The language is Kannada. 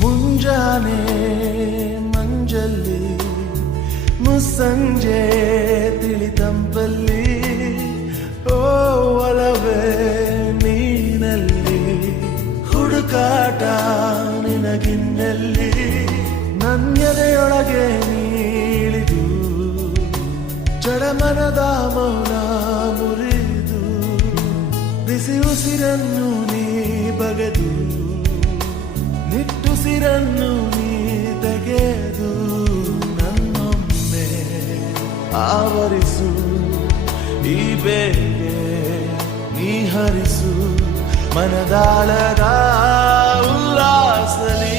ಮುಂಜಾನೆ ಮಂಜಲ್ಲಿ ಮುಸ್ಸಂಜೆ ತಿಳಿತಂಪಲ್ಲಿ ಓ ಒಲವೇ ನೀನಲ್ಲಿ ಹುಡುಕಾಟ ನಿನಗಿನ್ನಲ್ಲಿ ನನ್ಯದೆಯೊಳಗೆ ನೀಳಿದು ಚಡಮನದ ಮೌನ ಮುರಿದು ಬಿಸಿ ಉಸಿರನ್ನು ನೀ ಬಗೆದು ನಿಟ್ಟುಸಿರನ್ನು ನೀ ತೆಗೆದು ನನ್ನೊಮ್ಮೆ ಆವರಿಸು ಈ ಬೇಗೆ ನೀ ಹರಿಸು ಮನದಾಳದ ಉಲ್ಲಾಸಲಿ